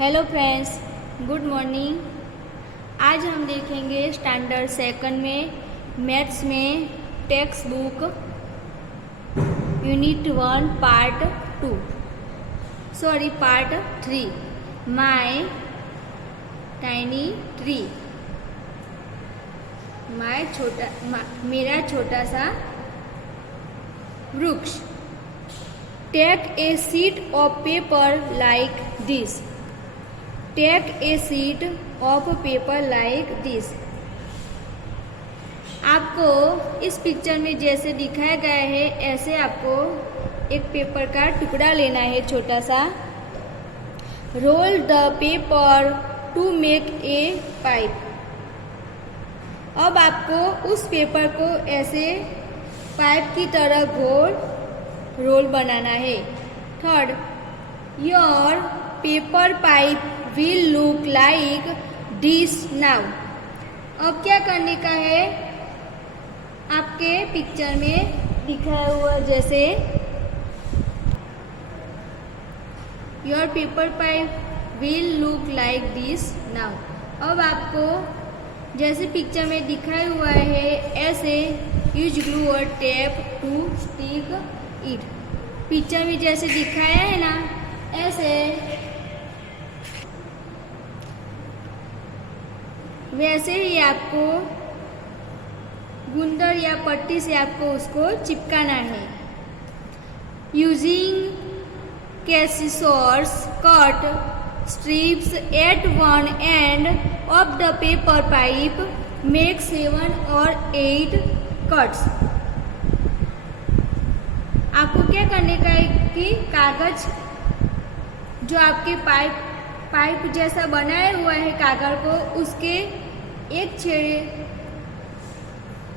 Hello friends, good morning. आज हम देखेंगे स्टैंडर्ड सेकंड में मैथ्स में text book unit 1 part 3 my tiny tree. मेरा छोटा सा वृक्ष। Take a sheet of paper like this. Take a sheet of paper like this. आपको इस पिक्चर में जैसे दिखाया गया है ऐसे आपको एक पेपर का टुकड़ा लेना है छोटा सा। Roll the paper to make a pipe. अब आपको उस पेपर को ऐसे पाइप की तरह गोल रोल बनाना है। Third, your paper pipe will look like this now। अब क्या करने का है, आपके पिक्चर में दिखाया हुआ जैसे your paper pipe will look like this now। अब आपको जैसे पिक्चर में दिखाया हुआ है ऐसे यूज ग्लू और tape to stick it. Picture में जैसे दिखाया है ना ऐसे वैसे ही आपको गुंदर या पट्टी से आपको उसको चिपकाना है। Using scissors cut strips at one end of the paper pipe make 7 or 8 cuts. आपको क्या करने का है कि कागज जो आपके पाइप जैसा बनाया हुआ है कागज को, उसके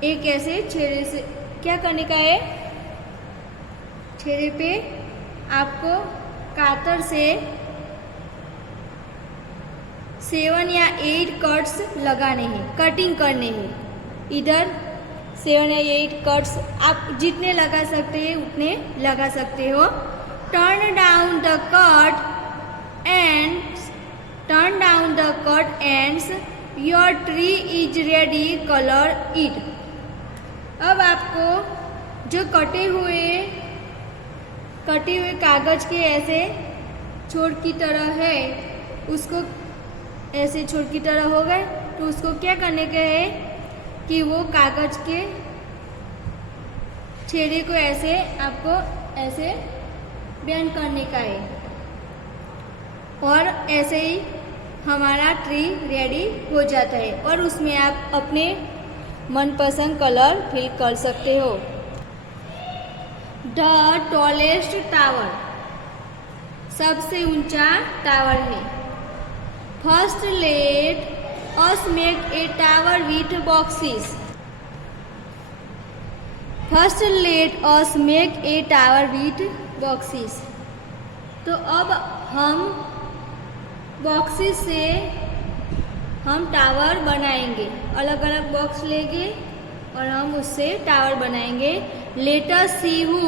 एक ऐसे छेड़े से क्या करने का है, छेड़े पे आपको कातर से 7 या 8 कट्स लगाने हैं, कटिंग करने हैं। इधर 7 या 8 कट्स आप जितने लगा सकते हैं उतने लगा सकते हो। Turn down the cut ends your tree is ready, colour it. अब आपको जो कटे हुए कागज के ऐसे छोर की तरह है, उसको ऐसे छोर की तरह हो गए तो उसको क्या करने का है कि वो कागज के छेड़े को ऐसे आपको ऐसे बेंड करने का है और ऐसे ही हमारा ट्री रेडी हो जाता है और उसमें आप अपने मनपसंद कलर फिल कर सकते हो। द टॉलेस्ट टावर, सबसे ऊंचा टावर है। First let us make a tower with boxes. First let us make a tower with boxes. तो अब हम बॉक्सेस से हम टावर बनाएंगे, अलग अलग बॉक्स लेंगे और हम उससे टावर बनाएंगे। Let us see who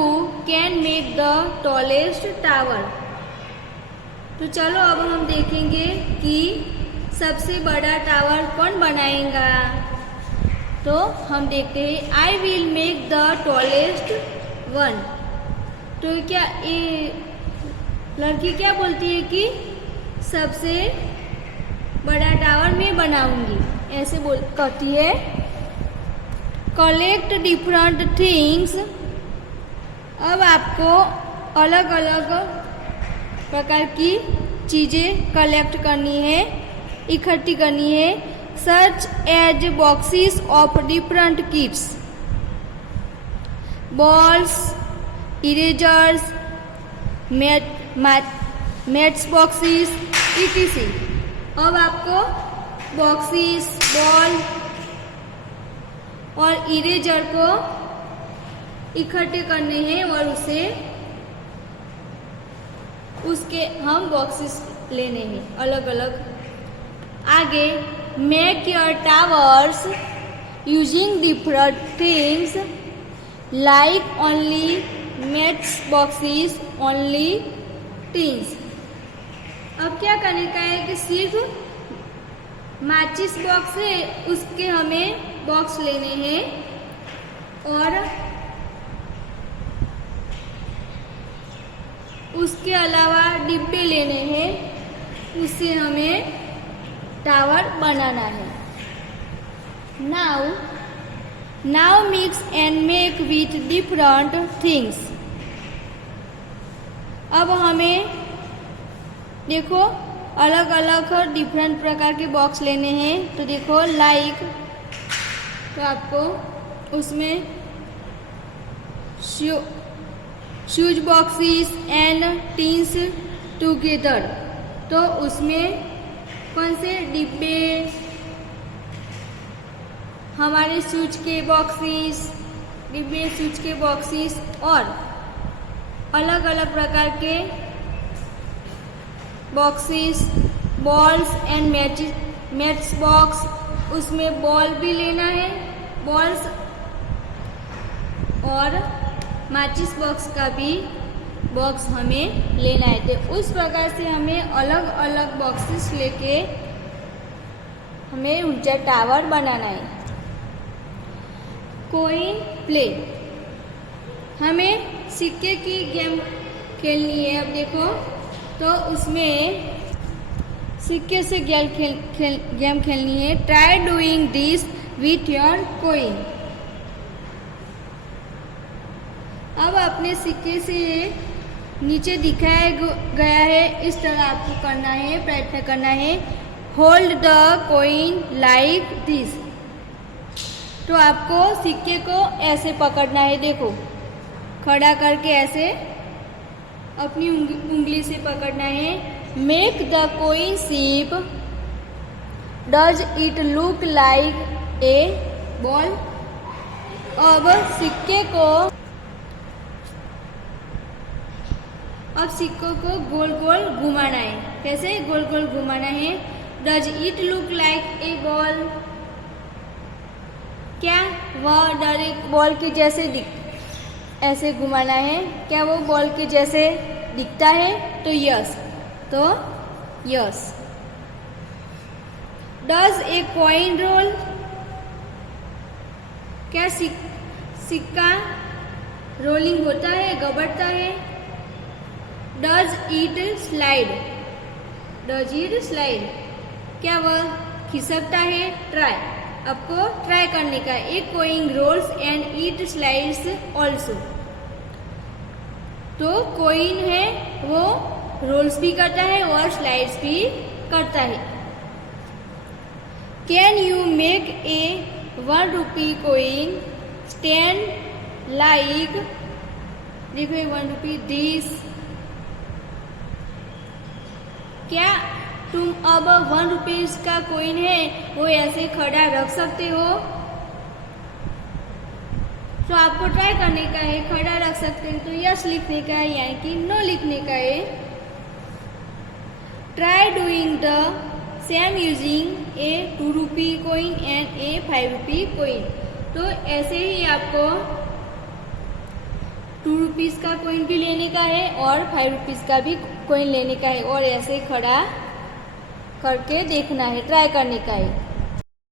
can make the tallest tower. तो चलो अब हम देखेंगे कि सबसे बड़ा टावर कौन बनाएगा। तो हम देखते हैं, I will make the tallest one. तो क्या ये लड़की क्या बोलती है कि सबसे बड़ा टावर मैं बनाऊंगी, ऐसे कहती है। Collect different things. अब आपको अलग अलग प्रकार की चीज़ें कलेक्ट करनी है, इकट्ठी करनी है। Such as boxes of different kits, balls, erasers, maths boxes etc। अब आपको बॉक्सेस, बॉल और इरेजर को इकट्ठे करने हैं और उसके हम बॉक्सेस लेने हैं अलग अलग। आगे, make your towers using different things like only maths boxes, only teens. अब क्या करने का है कि सिर्फ माचिस बॉक्स है उसके हमें बॉक्स लेने हैं और उसके अलावा डिब्बे लेने हैं, उससे हमें टावर बनाना है। Now mix and make with different things. अब हमें देखो अलग अलग डिफरेंट प्रकार के बॉक्स लेने हैं। तो देखो लाइक, तो आपको उसमें shoes boxes and teens together, तो उसमें कौन से डिब्बे, हमारे शूज के बॉक्सेस, डिब्बे शूज के बॉक्सेस और अलग अलग प्रकार के boxes, balls and match box, उसमें बॉल भी लेना है, बॉल्स और माचिस बॉक्स का भी बॉक्स हमें लेना है। तो उस प्रकार से हमें अलग अलग बॉक्सेस लेके हमें ऊर्जा टावर बनाना है। कॉइन प्ले, हमें सिक्के की गेम खेलनी है। अब देखो तो उसमें सिक्के से गेम खेलनी है। Try doing this with your coin. अब अपने सिक्के से नीचे दिखाया गया है इस तरह आपको करना है, प्रयत्न करना है। Hold the coin like this, तो आपको सिक्के को ऐसे पकड़ना है, देखो खड़ा करके ऐसे अपनी उंगली से पकड़ना है। Make the coin shape, does it look like a ball. अब सिक्कों को गोल गोल घुमाना है। कैसे गोल गोल घुमाना है? Does it look like a ball, क्या वह डायरेक्ट बॉल के जैसे ऐसे घुमाना है, क्या वो बॉल के जैसे दिखता है? तो यस, तो yes. Does a coin roll, क्या सिक्का रोलिंग होता है, गबड़ता है? Does it slide, does it slide, क्या वह खिसकता है? ट्राई, आपको ट्राई करने का। एक coin rolls and it slides also, तो कॉइन है वो रोल्स भी करता है और स्लाइड्स भी करता है। Can you make a 1 rupee coin stand like, देखो 1 रुपी दिस, क्या तुम अब 1 रुपीज का कॉइन है वो ऐसे खड़ा रख सकते हो? तो आपको ट्राई करने का है, खड़ा रख सकते हैं तो यस लिखने का है, यानी कि नो लिखने का है। Try doing the same using A 2 rupee coin and A 5 rupee coin, तो ऐसे ही आपको 2 रुपीज़ का कॉइन भी लेने का है और 5 रुपीज़ का भी कॉइन लेने का है और ऐसे खड़ा करके देखना है, ट्राई करने का है।